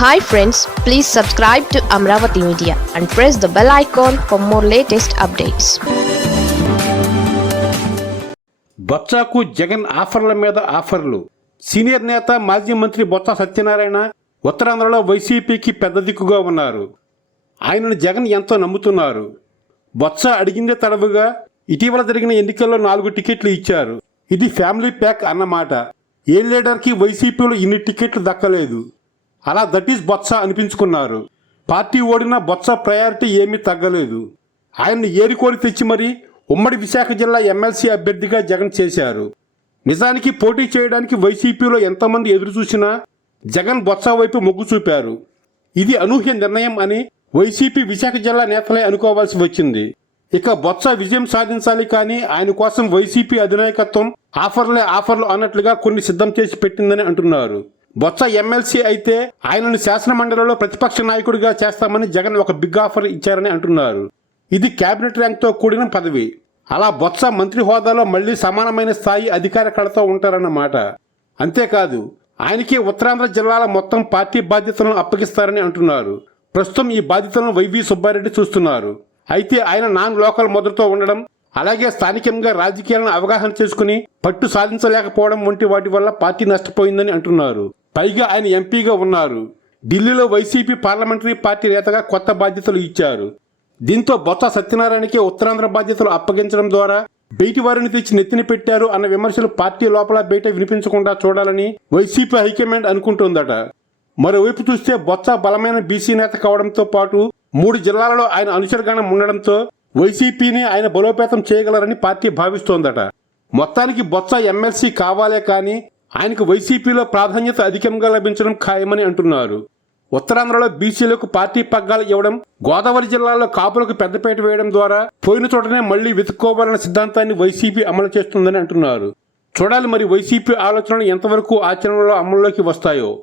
Hi friends please subscribe to Amaravati media and press the bell icon for more latest updates బొత్సాకు Jagan ఆఫర్ల మీద ఆఫర్లు. Senior నేత మాజీ మంత్రి బొత్స సత్యనారాయణ ఉత్తరాంధ్రలో వైసీపీకి పెద్ద దిక్కుగా ఉన్నారు. ఆయనను జగన్ ఎంతో నమ్ముతున్నారు. బొత్స అడిగిందే తడవుగా ఇటీవల జరిగిన ఎన్నికల్లో నాలుగు టికెట్లు ఇచ్చారు. ఇది ఫ్యామిలీ ప్యాక్ అన్నమాట. ఏ లీడర్కి వైసీపీలో ఇన్ని టికెట్లు దక్కలేదు. అలా దట్ ఈస్ బొత్స అనిపించుకున్నారు. పార్టీ ఓడిన బొత్స ప్రయారిటీ ఏమీ తగ్గలేదు. ఆయన్ని ఏరికోరి తెచ్చి మరీ ఉమ్మడి విశాఖ జిల్లా ఎమ్మెల్సీ అభ్యర్థిగా జగన్ చేశారు. నిజానికి పోటీ చేయడానికి వైసీపీలో ఎంతమంది ఎదురు చూసినా జగన్ బొత్స వైపు మొగ్గు చూపారు. ఇది అనూహ్య నిర్ణయం అని వైసీపీ విశాఖ జిల్లా నేతలే అనుకోవాల్సి వచ్చింది. ఇక బొత్స విజయం సాధించాలి కానీ ఆయన కోసం వైసీపీ అధినాయకత్వం ఆఫర్లే ఆఫర్లు అన్నట్లుగా కొన్ని సిద్ధం చేసి పెట్టిందని అంటున్నారు. బొత్స ఎమ్మెల్సీ అయితే ఆయనను శాసనమండలిలో ప్రతిపక్ష నాయకుడిగా చేస్తామని జగన్ ఒక బిగ్ ఆఫర్ ఇచ్చారని అంటున్నారు. ఇది కేబినెట్ ర్యాంక్తో కూడిన పదవి. అలా బొత్స మంత్రి హోదాలో మళ్ళీ సమానమైన స్థాయి అధికార కళతో ఉంటారన్నమాట అంతేకాదు ఆయనకి ఉత్తరాంధ్ర జిల్లాల మొత్తం పార్టీ బాధ్యతలను అప్పగిస్తారని అంటున్నారు. ప్రస్తుతం ఈ బాధ్యతలను వైవి సుబ్బారెడ్డి చూస్తున్నారు. అయితే ఆయన నాన్ లోకల్ మొదలుతో ఉండడం అలాగే స్థానికంగా రాజకీయాలను అవగాహన చేసుకుని పట్టు సాధించలేకపోవడం వంటి వాటి వల్ల పార్టీ నష్టపోయిందని అంటున్నారు. పైగా ఆయన ఎంపీగా ఉన్నారు. ఢిల్లీలో వైసీపీ పార్లమెంటరీ పార్టీ నేతగా కొత్త బాధ్యతలు ఇచ్చారు. దీంతో బొత్స సత్యనారాయణకి ఉత్తరాంధ్ర బాధ్యతలు అప్పగించడం ద్వారా బయటి వారిని తెచ్చి నెత్తిన పెట్టారు అన్న విమర్శలు పార్టీ లోపల బయట వినిపించకుండా చూడాలని వైసీపీ హైకమాండ్ అనుకుంటోందట. మరోవైపు చూస్తే బొత్స బలమైన బీసీ నేత కావడంతో పాటు మూడు జిల్లాలలో ఆయన అనుసరగానం ఉండడంతో వైసీపీని ఆయన బలోపేతం చేయగలరని పార్టీ భావిస్తోందట. మొత్తానికి బొత్స ఎమ్మెల్సీ కావాలే కానీ ఆయనకు వైసీపీలో ప్రాధాన్యత అధికంగా లభించడం ఖాయమని అంటున్నారు. ఉత్తరాంధ్రలో బీసీలకు పార్టీ పగ్గాలు ఇవ్వడం గోదావరి జిల్లాలో కాపులకు పెద్దపేట వేయడం ద్వారా పోయిన చోటనే మళ్ళీ వెతుక్కోవాలన్న సిద్ధాంతాన్ని వైసీపీ అమలు చేస్తుందని అంటున్నారు. చూడాలి మరి వైసీపీ ఆలోచనలు ఎంతవరకు ఆచరణలో అమల్లోకి వస్తాయో.